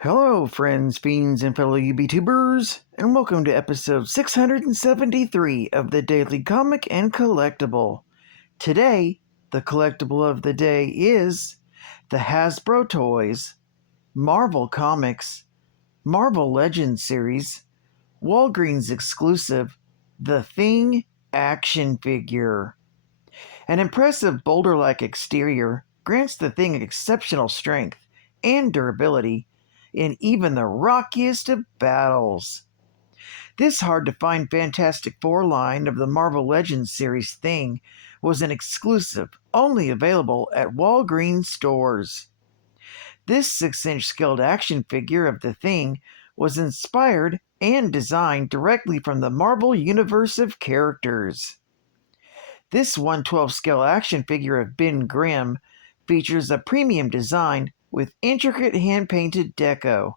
Hello, friends, fiends, and fellow UBTubers, and welcome to episode 673 of the Daily Comic and Collectible. Today, the collectible of the day is the Hasbro Toys, Marvel Comics, Marvel Legends series, Walgreens exclusive, The Thing action figure. An impressive boulder-like exterior grants the Thing exceptional strength and durability in even the rockiest of battles. This hard-to-find Fantastic Four line of the Marvel Legends series Thing was an exclusive, only available at Walgreens stores. This 6-inch scaled action figure of the Thing was inspired and designed directly from the Marvel Universe of characters. This 1/12 scale action figure of Ben Grimm features a premium design with intricate hand-painted deco,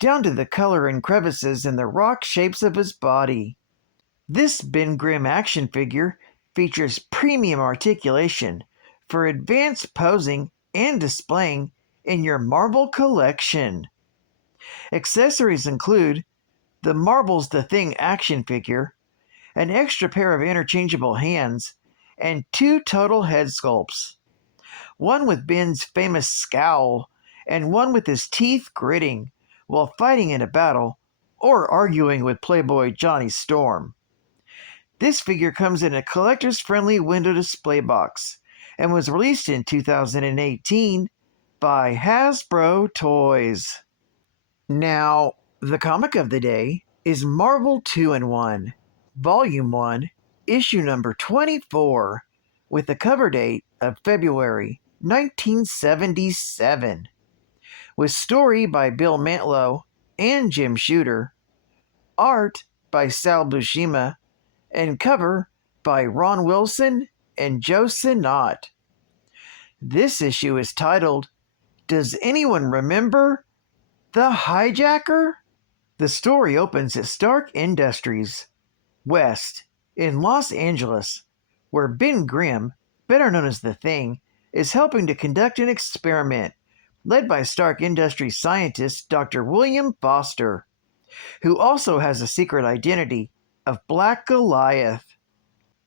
down to the color and crevices in the rock shapes of his body. This Ben Grimm action figure features premium articulation for advanced posing and displaying in your Marvel collection. Accessories include the Marvel's The Thing action figure, an extra pair of interchangeable hands, and 2 total head sculpts. One with Ben's famous scowl, and one with his teeth gritting while fighting in a battle or arguing with Playboy Johnny Storm. This figure comes in a collectors-friendly window display box and was released in 2018 by Hasbro Toys. Now, the comic of the day is Marvel 2-in-1, Volume 1, Issue number 24, with a cover date of February 1977, with story by Bill Mantlo and Jim Shooter, art by Sal Buscema, and cover by Ron Wilson and Joe Sinnott. This issue is titled, "Does Anyone Remember the Hijacker?" The story opens at Stark Industries, West, in Los Angeles, where Ben Grimm, better known as the Thing, is helping to conduct an experiment led by Stark Industries scientist Dr. William Foster, who also has a secret identity of Black Goliath.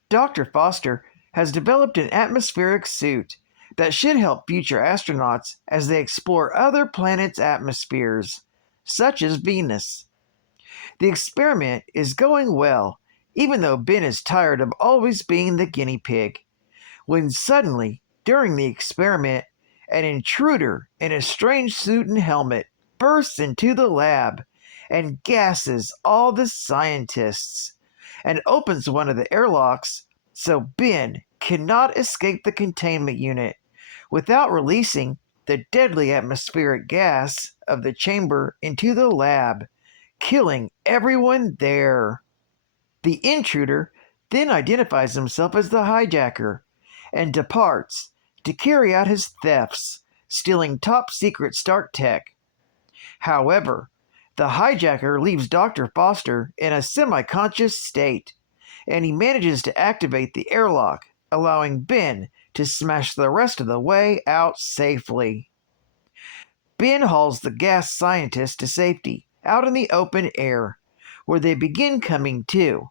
Dr. Foster has developed an atmospheric suit that should help future astronauts as they explore other planets' atmospheres, such as Venus. The experiment is going well, even though Ben is tired of always being the guinea pig, when suddenly, during the experiment, an intruder in a strange suit and helmet bursts into the lab and gasses all the scientists, and opens one of the airlocks so Ben cannot escape the containment unit without releasing the deadly atmospheric gas of the chamber into the lab, killing everyone there. The intruder then identifies himself as the hijacker and departs to carry out his thefts, stealing top-secret Stark tech. However, the hijacker leaves Dr. Foster in a semi-conscious state, and he manages to activate the airlock, allowing Ben to smash the rest of the way out safely. Ben hauls the gas scientist to safety, out in the open air, where they begin coming to.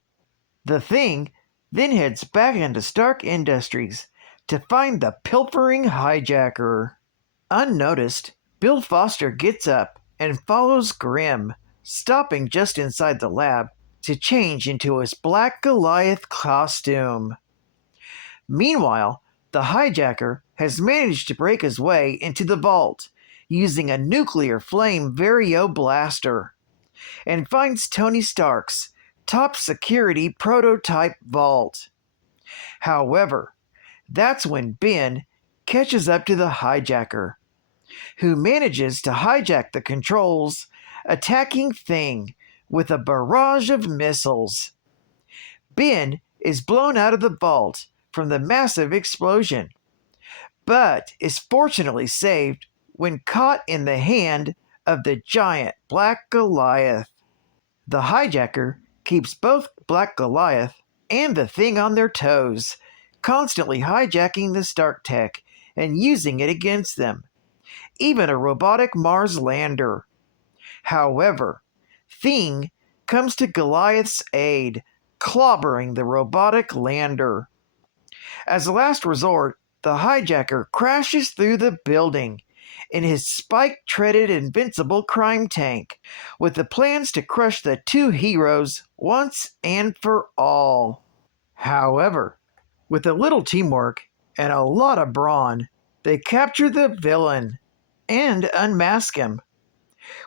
The Thing then heads back into Stark Industries to find the pilfering hijacker. Unnoticed, Bill Foster gets up and follows Grimm, stopping just inside the lab to change into his Black Goliath costume. Meanwhile, the hijacker has managed to break his way into the vault using a nuclear flame Vario blaster, and finds Tony Stark's top security prototype vault. However, that's when Ben catches up to the hijacker, who manages to hijack the controls, attacking Thing with a barrage of missiles. Ben is blown out of the vault from the massive explosion, but is fortunately saved when caught in the hand of the giant Black Goliath. The hijacker keeps both Black Goliath and the Thing on their toes, constantly hijacking the Stark tech and using it against them, even a robotic Mars lander. However, Thing comes to Goliath's aid, clobbering the robotic lander. As a last resort, the hijacker crashes through the building in his spike-treaded invincible crime tank, with the plans to crush the two heroes once and for all. However, with a little teamwork and a lot of brawn, they capture the villain and unmask him.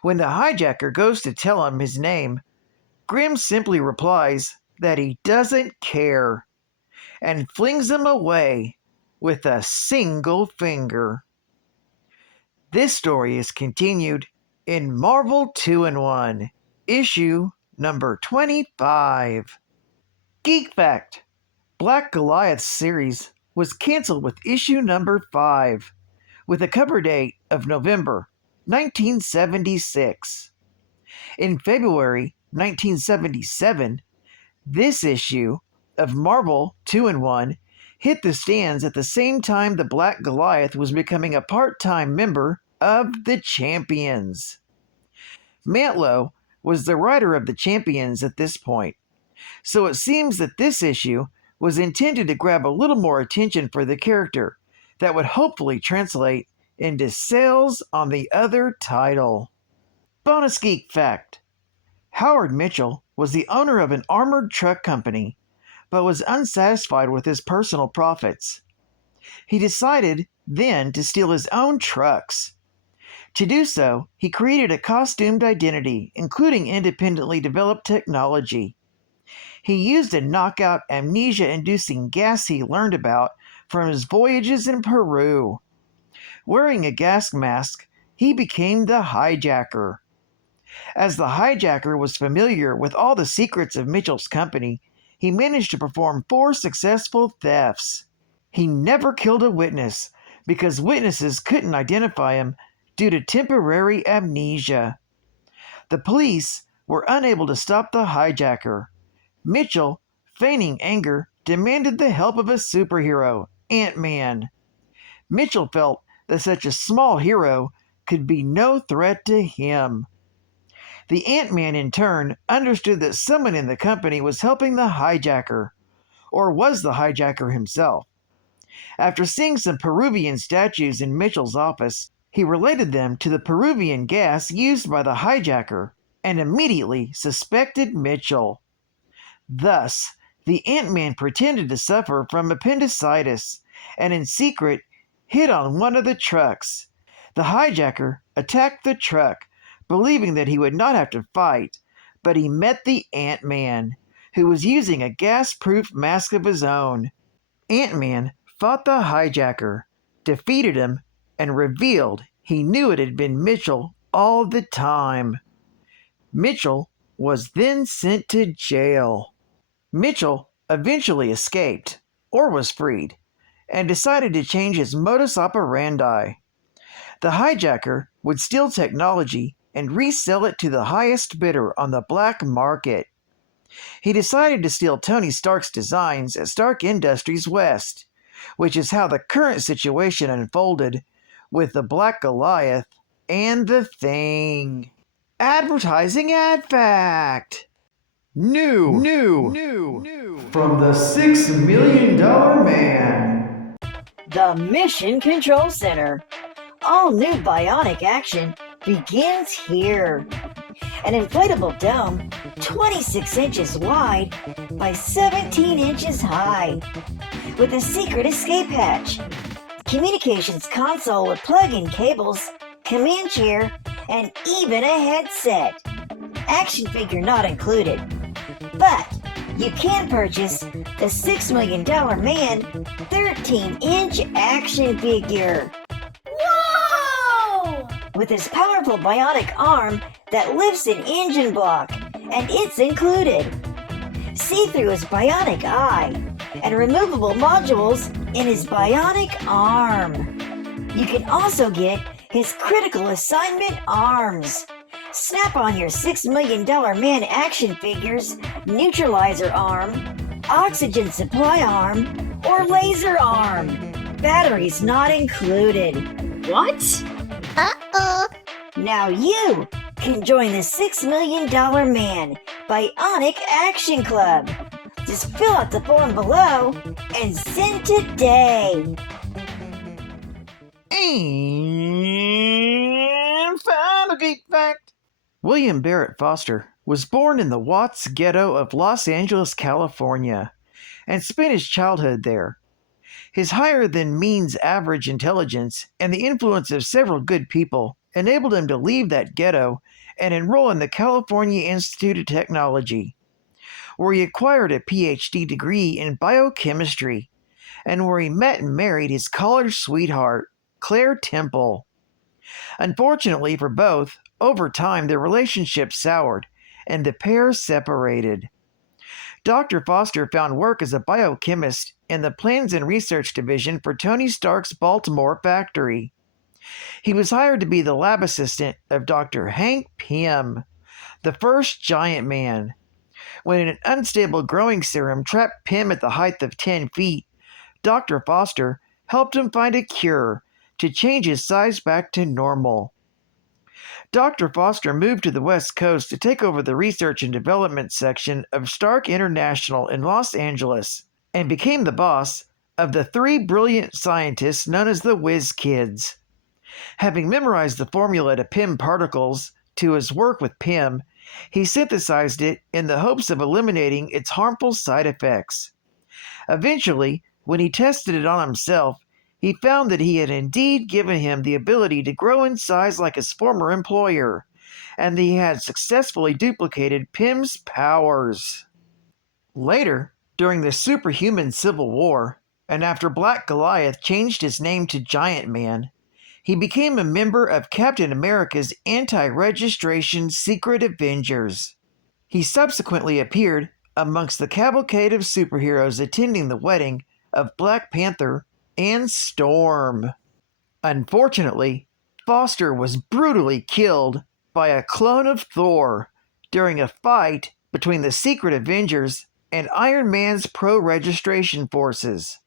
When the hijacker goes to tell him his name, Grim simply replies that he doesn't care and flings him away with a single finger. This story is continued in Marvel 2-in-1, issue number 25. Geek Fact: Black Goliath series was canceled with issue number 5, with a cover date of November 1976. In February 1977, this issue of Marvel 2-in-1 hit the stands at the same time the Black Goliath was becoming a part-time member of the Champions. Mantlo was the writer of the Champions at this point, so it seems that this issue was intended to grab a little more attention for the character that would hopefully translate into sales on the other title. Bonus Geek Fact: Howard Mitchell was the owner of an armored truck company, but was unsatisfied with his personal profits. He decided then to steal his own trucks. To do so, he created a costumed identity, including independently developed technology. He used a knockout amnesia-inducing gas he learned about from his voyages in Peru. Wearing a gas mask, he became the hijacker. As the hijacker was familiar with all the secrets of Mitchell's company, he managed to perform 4 successful thefts. He never killed a witness because witnesses couldn't identify him due to temporary amnesia. The police were unable to stop the hijacker. Mitchell, feigning anger, demanded the help of a superhero, Ant-Man. Mitchell felt that such a small hero could be no threat to him. The Ant-Man, in turn, understood that someone in the company was helping the hijacker, or was the hijacker himself. After seeing some Peruvian statues in Mitchell's office, he related them to the Peruvian gas used by the hijacker and immediately suspected Mitchell. Thus, the Ant-Man pretended to suffer from appendicitis and in secret hid on one of the trucks. The hijacker attacked the truck, believing that he would not have to fight, but he met the Ant-Man, who was using a gas-proof mask of his own. Ant-Man fought the hijacker, defeated him, and revealed he knew it had been Mitchell all the time. Mitchell was then sent to jail. Mitchell eventually escaped, or was freed, and decided to change his modus operandi. The hijacker would steal technology and resell it to the highest bidder on the black market. He decided to steal Tony Stark's designs at Stark Industries West, which is how the current situation unfolded with the Black Goliath and the Thing. Advertising ad fact. New from the $6 Million Man. The Mission Control Center. All new bionic action begins here. An inflatable dome, 26 inches wide by 17 inches high, with a secret escape hatch, communications console with plug-in cables, command chair, and even a headset. Action figure not included, but you can purchase the $6 Million Man 13-inch action figure. Whoa! With his powerful bionic arm that lifts an engine block, and it's included. See through his bionic eye, and removable modules in his bionic arm. You can also get his critical assignment arms. Snap on your $6 Million Man action figures, neutralizer arm, oxygen supply arm, or laser arm. Batteries not included. What? Now you can join the $6 Million Man Bionic Action Club. Just fill out the form below and send today. And final Geek Fact. William Barrett Foster was born in the Watts ghetto of Los Angeles, California, and spent his childhood there. His higher-than-means average intelligence and the influence of several good people enabled him to leave that ghetto and enroll in the California Institute of Technology, where he acquired a PhD degree in biochemistry, and where he met and married his college sweetheart, Claire Temple. Unfortunately for both, over time their relationship soured, and the pair separated. Dr. Foster found work as a biochemist in the Plans and Research Division for Tony Stark's Baltimore factory. He was hired to be the lab assistant of Dr. Hank Pym, the first giant man. When an unstable growing serum trapped Pym at the height of 10 feet, Dr. Foster helped him find a cure to change his size back to normal. Dr. Foster moved to the West Coast to take over the research and development section of Stark International in Los Angeles, and became the boss of the 3 brilliant scientists known as the Whiz Kids. Having memorized the formula to Pym particles to his work with Pym, he synthesized it in the hopes of eliminating its harmful side effects. Eventually, when he tested it on himself, he found that he had indeed given him the ability to grow in size like his former employer, and that he had successfully duplicated Pym's powers. Later, during the superhuman Civil War, and after Black Goliath changed his name to Giant Man, he became a member of Captain America's anti-registration Secret Avengers. He subsequently appeared amongst the cavalcade of superheroes attending the wedding of Black Panther and Storm. Unfortunately, Foster was brutally killed by a clone of Thor during a fight between the Secret Avengers and Iron Man's pro-registration forces.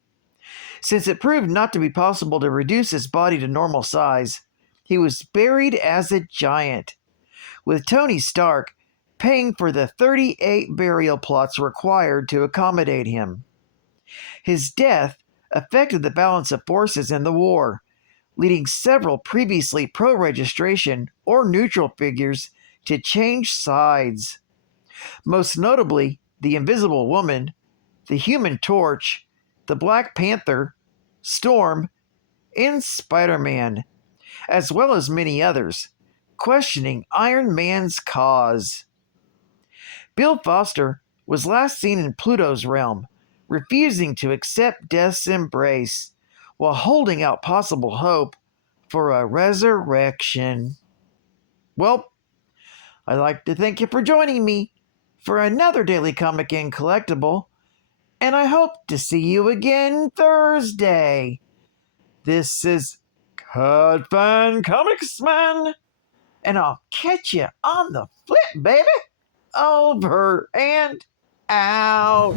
Since it proved not to be possible to reduce his body to normal size, he was buried as a giant, with Tony Stark paying for the 38 burial plots required to accommodate him. His death affected the balance of forces in the war, leading several previously pro-registration or neutral figures to change sides. Most notably, the Invisible Woman, the Human Torch, the Black Panther, Storm, and Spider-Man, as well as many others, questioning Iron Man's cause. Bill Foster was last seen in Pluto's realm, refusing to accept death's embrace, while holding out possible hope for a resurrection. Well, I'd like to thank you for joining me for another Daily Comic and Collectible, and I hope to see you again Thursday. This is Cut Fan Comics Man, and I'll catch you on the flip, baby. Over and out.